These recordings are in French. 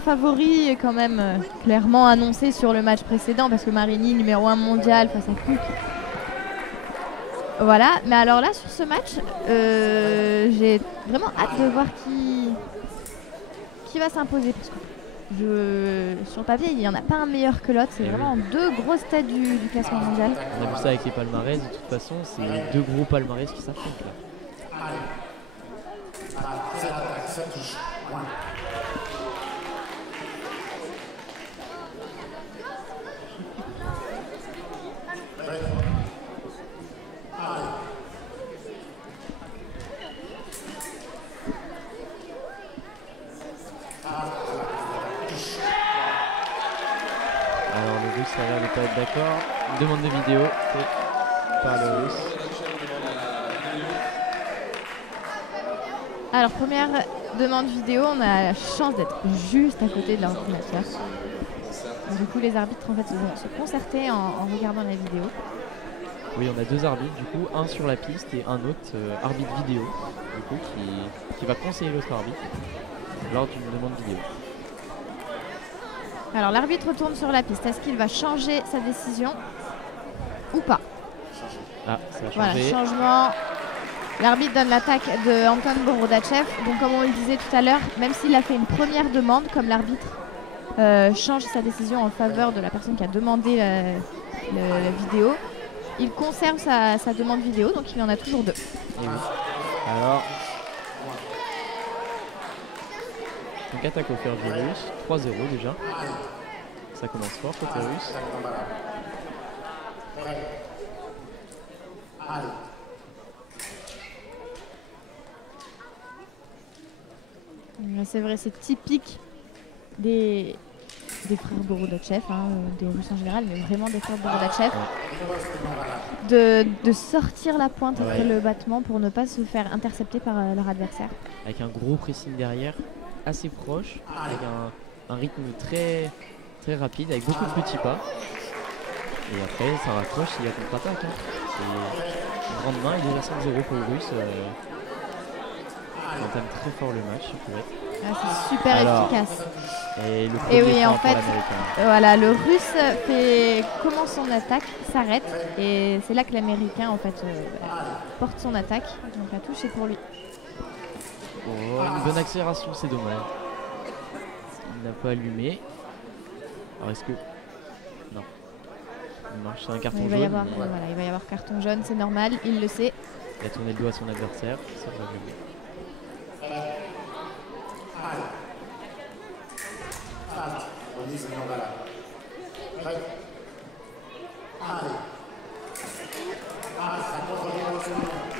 favori quand même clairement annoncé sur le match précédent parce que Marini, numéro 1 mondial face à Cook. Voilà, mais alors là sur ce match, j'ai vraiment hâte de voir qui va s'imposer. Parce que sur le papier, il n'y en a pas un meilleur que l'autre. C'est vraiment deux grosses têtes du classement mondial. On a vu ça avec les palmarès. De toute façon, c'est deux gros palmarès qui s'affrontent là. Alors le russe a l'air de pas être d'accord. Une demande de vidéo faite par le russe. Alors première demande vidéo, on a la chance d'être juste à côté de l'ordinateur. Du coup les arbitres en fait vont se concerter en regardant la vidéo. Oui, on a deux arbitres du coup, un sur la piste et un autre arbitre vidéo du coup qui va conseiller l'autre arbitre lors d'une demande vidéo. Alors l'arbitre retourne sur la piste. Est-ce qu'il va changer sa décision ou pas? Ah, ça a Voilà, changé. changement. L'arbitre donne l'attaque de Anton Borodachev. Donc comme on le disait tout à l'heure, même s'il a fait une première demande, comme l'arbitre change sa décision en faveur de la personne qui a demandé la vidéo, il conserve sa demande vidéo, donc il en a toujours deux. Et oui. Alors, donc attaque offerte du russe, 3-0 déjà. Ça commence fort côté russe. C'est vrai, c'est typique des frères Borodachev, des Russes en général, mais vraiment des frères Borodachev, de sortir la pointe après le battement pour ne pas se faire intercepter par leur adversaire. Avec un gros pressing derrière, assez proche, avec un rythme très, très rapide, avec beaucoup de petits pas. Et après, ça raccroche s'il y a contre-attaque. C'est une grande main et déjà 5-0 pour le russe. Il entame très fort le match, c'est super efficace. Et oui, en fait, voilà, le russe commence son attaque, s'arrête, et c'est là que l'américain en fait porte son attaque. Donc la touche est pour lui. Oh, une bonne accélération, c'est dommage. Il n'a pas allumé. Alors est-ce que... Non. Il marche sur un carton jaune. Il va y avoir carton jaune, c'est normal, il le sait. Il a tourné le doigt à son adversaire. Ça va jouer.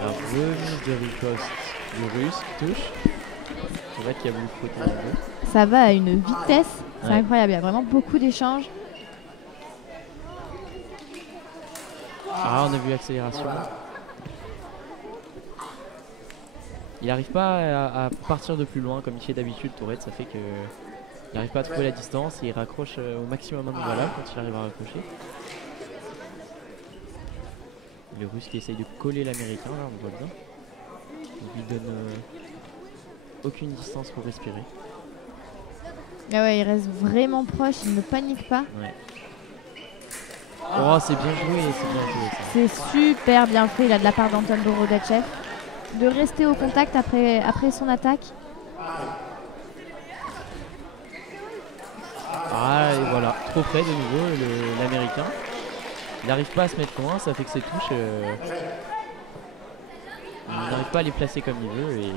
Alors, remise de riposte du russe qui touche. C'est vrai qu'il y a beaucoup de côté. Ça va à une vitesse, c'est incroyable. Il y a vraiment beaucoup d'échanges. Ah, on a vu accélération. Il n'arrive pas à partir de plus loin comme il fait d'habitude, Tourette. Ça fait que il n'arrive pas à trouver la distance et il raccroche au maximum valable quand il arrive à raccrocher. Le russe qui essaye de coller l'américain, là on voit bien. Il lui donne aucune distance pour respirer. Ah ouais, il reste vraiment proche, il ne panique pas. Ouais. Oh, c'est bien joué, c'est bien joué ça. C'est super bien fait là de la part d'Anton Borodachev de rester au contact après son attaque. Ah et voilà, trop près de nouveau l'américain. Il n'arrive pas à se mettre loin, ça fait que ses touches il n'arrive pas à les placer comme il veut et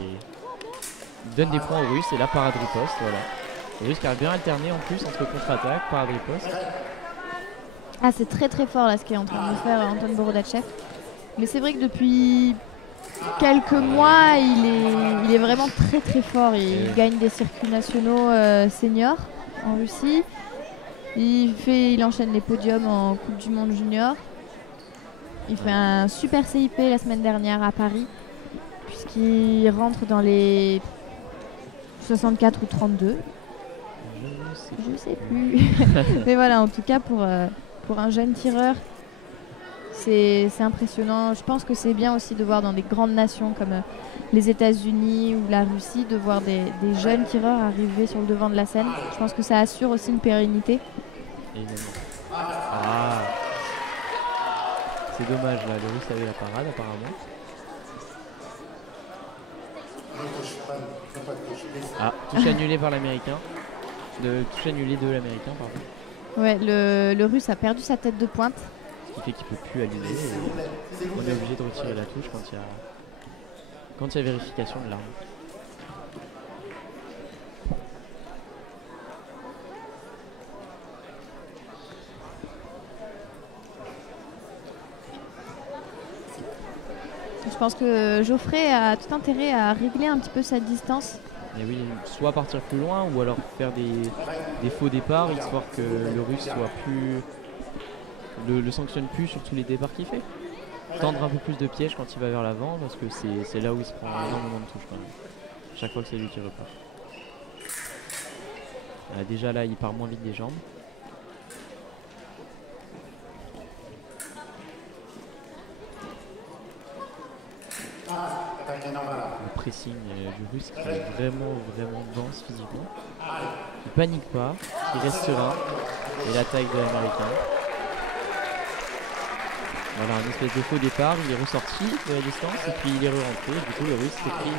il donne des points aux Russes et là parade riposte, voilà. Les Russes qui arrivent bien à alterner en plus entre contre-attaque, parade riposte. Ah, c'est très très fort là ce qu'est en train de faire Anton Borodachev. Mais c'est vrai que depuis quelques mois il est vraiment très très fort. Il gagne des circuits nationaux seniors en Russie. Il enchaîne les podiums en Coupe du Monde Junior. Il fait un super CIP la semaine dernière à Paris, puisqu'il rentre dans les 64 ou 32. Je sais plus. Mais voilà, en tout cas pour un jeune tireur, C'est impressionnant. Je pense que c'est bien aussi de voir dans des grandes nations comme les États-Unis ou la Russie, de voir des jeunes tireurs arriver sur le devant de la scène. Je pense que ça assure aussi une pérennité. Évidemment. Ah, c'est dommage là, le Russe avait la parade apparemment. Ah, touche annulée par l'Américain. Touche annulée de l'Américain, pardon. Ouais, le Russe a perdu sa tête de pointe. Ce qui fait qu'il ne peut plus annuler. On est obligé de retirer la touche quand il y a vérification de l'arme. Je pense que Geoffrey a tout intérêt à régler un petit peu sa distance. Et oui, soit partir plus loin ou alors faire des faux départs, histoire que le Russe soit plus le sanctionne plus sur tous les départs qu'il fait. Tendre un peu plus de pièges quand il va vers l'avant, parce que c'est là où il se prend énormément de touches quand même. Chaque fois que c'est lui qui repart. Déjà là, il part moins vite des jambes. Le pressing du Russe qui est vraiment dense physiquement. Il panique pas, il reste serein. Et l'attaque de l'Américain. Voilà, une espèce de faux départ, il est ressorti de la distance et puis il est re-rentré. Du coup, le Russe s'est pris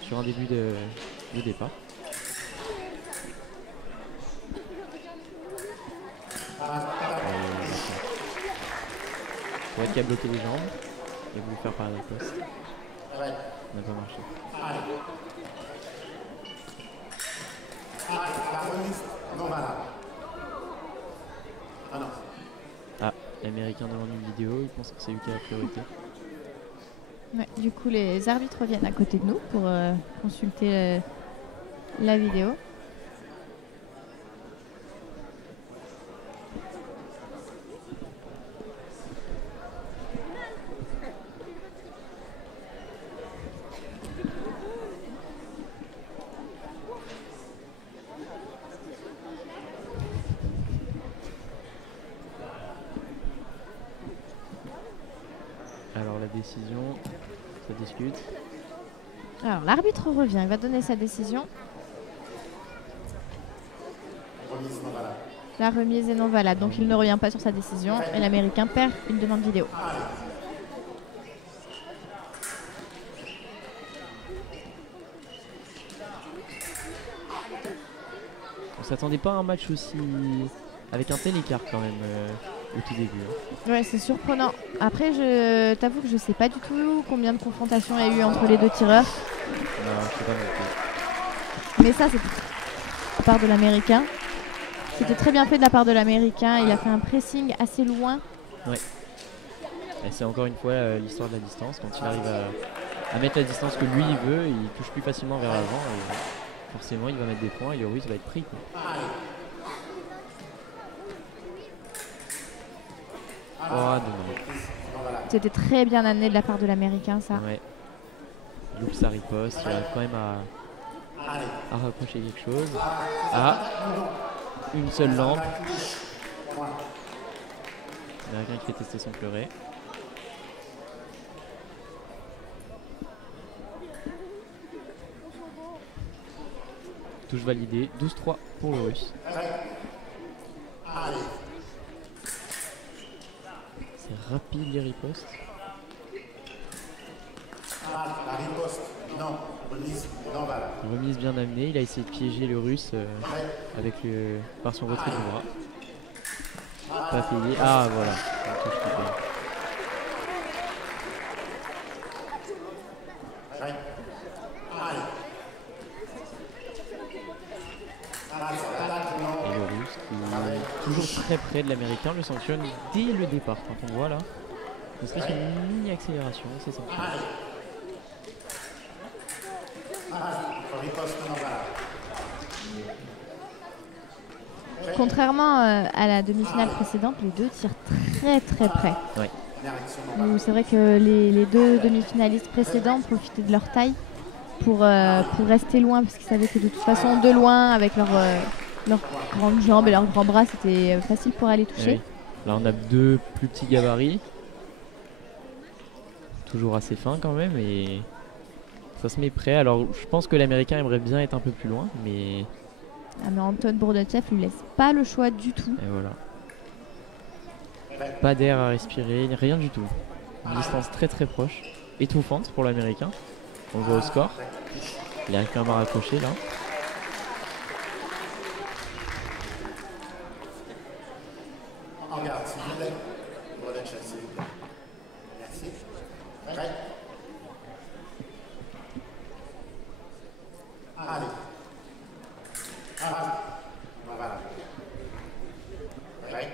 sur un début de départ. White qui a bloqué les jambes. Il a voulu faire par la poste. Ça n'a pas marché. Ah, l'Américain demande une vidéo, il pense que c'est lui qui a la priorité. Ouais, du coup, les arbitres viennent à côté de nous pour consulter la vidéo. Alors la décision, ça discute. Alors l'arbitre revient, il va donner sa décision. La remise est non valable, donc il ne revient pas sur sa décision et l'Américain perd une demande vidéo. On s'attendait pas à un match aussi avec un tel écart quand même au tout début. Ouais, c'est surprenant. Après, je t'avoue que je sais pas du tout combien de confrontations il y a eu entre les deux tireurs. Non, je sais pas non plus. Mais ça, c'est de la part de l'Américain. C'était très bien fait de la part de l'Américain. Il a fait un pressing assez loin. Ouais. Et c'est encore une fois l'histoire de la distance. Quand il arrive à mettre la distance que lui il veut, il touche plus facilement vers l'avant. Et forcément, il va mettre des points et le Russe va être pris, quoi. Oh, non. C'était très bien amené de la part de l'Américain, ça. Ouais. Il loupe sa riposte, il arrive quand même à rapprocher quelque chose. Ah, une seule lampe. L'Américain qui fait tester son fleuret. Touche validée, 12-3 pour le Russe. C'est rapide les ripostes. La riposte, non, remise bien amenée, il a essayé de piéger le Russe avec par son retrait du bras. Pas payé. Ah voilà. Et le Russe qui est toujours très près de l'Américain le sanctionne dès le départ. Quand on voit là, ne serait-ce qu'une mini accélération, c'est sanctionné. Contrairement à la demi-finale précédente, les deux tirent très près. Ouais. C'est vrai que les deux demi-finalistes précédents profitaient de leur taille pour rester loin, parce qu'ils savaient que de toute façon, de loin, avec leurs grandes jambes et leurs grands bras, c'était facile pour aller toucher. Là on a deux plus petits gabarits. Toujours assez fin quand même et ça se met prêt. Alors je pense que l'américain aimerait bien être un peu plus loin mais... Ah, mais Anton Bourdachev lui laisse pas le choix du tout. Et voilà. Pas d'air à respirer, rien du tout. Une distance très très proche. Étouffante pour l'américain. On le voit au score. Il arrive quand même à raccrocher là. En garde, s'il vous plaît. Bourdachev, s'il vous plaît. Merci. Ouais. Allez. Voilà. Ouais.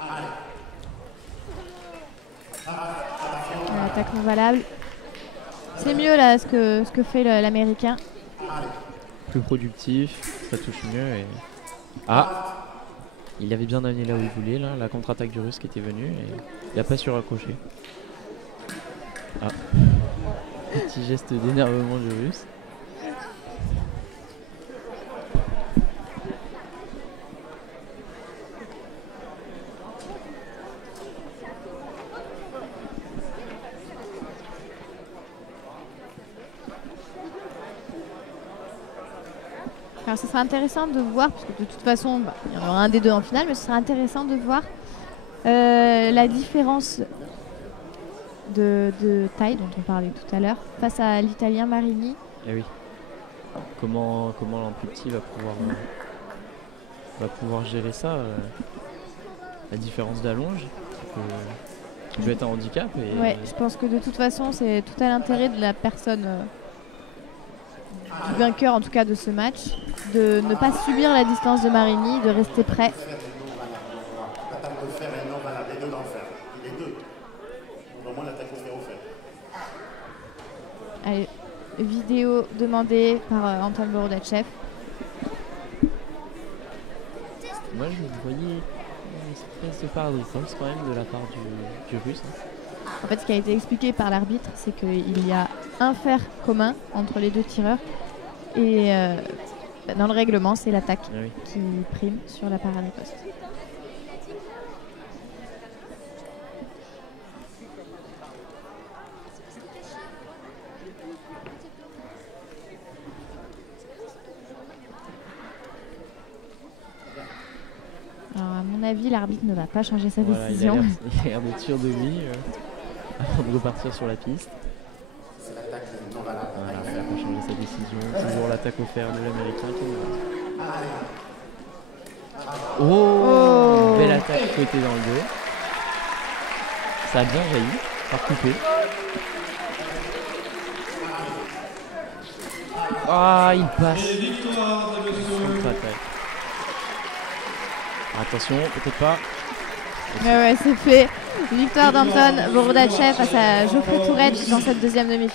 Allez. Attaque non valable. C'est mieux là ce que fait l'américain. Plus productif, ça touche mieux et... Ah, il avait bien amené là où il voulait, là, la contre-attaque du russe qui était venue et il n'a pas su raccrocher. Ah, petit geste d'énervement du russe. Alors ce sera intéressant de voir, parce que de toute façon, bah, il y en aura un des deux en finale, mais ce sera intéressant de voir la différence de taille dont on parlait tout à l'heure face à l'Italien Marini. Eh oui. Comment l'un plus petit va pouvoir gérer ça la différence d'allonge qui peut être un handicap. Et ouais, je pense que de toute façon, c'est tout à l'intérêt de la personne, du vainqueur en tout cas de ce match, de ne pas subir la distance de Marini, de rester prêt. L'attaque au fer est non valable. Les deux dans le fer. Les deux. Au moins l'attaque au fer au fer. Allez, vidéo demandée par Anton Bourdachev. Moi je voyais une espèce de paradoxe quand même de la part du russe. En fait, ce qui a été expliqué par l'arbitre, c'est qu'il y a un fer commun entre les deux tireurs. Et dans le règlement, c'est l'attaque qui prime sur la parade-poste. Alors, à mon avis, l'arbitre ne va pas changer sa décision. Il a l'air d'être sûr de lui avant de repartir sur la piste. C'est l'attaque non valable. Voilà, il n'a pas changé sa décision. Toujours l'attaque au fer de l'américain qui est Oh, belle attaque côté dans le dos. Ça a bien jailli, par coupé. Ah, il passe. Contre-attaque. Attention, peut-être pas. Ouais, c'est fait. Victoire d'Anton Bourdachev face à Geoffrey Tourette dans cette deuxième demi-finale.